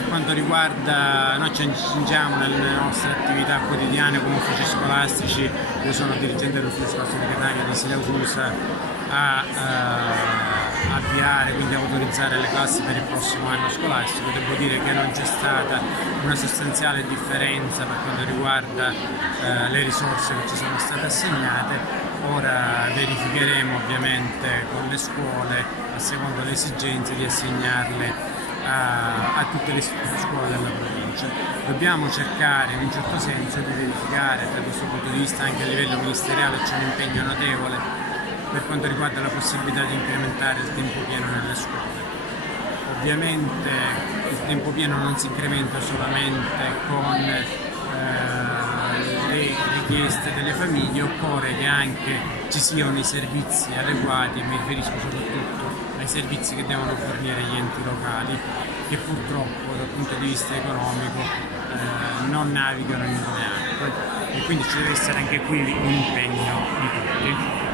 per quanto riguarda, noi ci accingiamo nelle nostre attività quotidiane come uffici scolastici, io sono dirigente dell'ufficio scolastico di Catania di Siracusa, a avviare, quindi autorizzare le classi per il prossimo anno scolastico. Devo dire che non c'è stata una sostanziale differenza per quanto riguarda le risorse che ci sono state assegnate. Ora verificheremo ovviamente con le scuole, a seconda delle esigenze, di assegnarle a tutte le scuole della provincia. Dobbiamo cercare in un certo senso di verificare, da questo punto di vista anche a livello ministeriale c'è un impegno notevole per quanto riguarda la possibilità di incrementare il tempo pieno nelle scuole. Ovviamente il tempo pieno non si incrementa solamente con le richieste delle famiglie, occorre che anche ci siano i servizi adeguati, mi riferisco soprattutto ai servizi che devono fornire gli enti locali, che purtroppo dal punto di vista economico non navigano in buone acque, e quindi ci deve essere anche qui un impegno di tutti.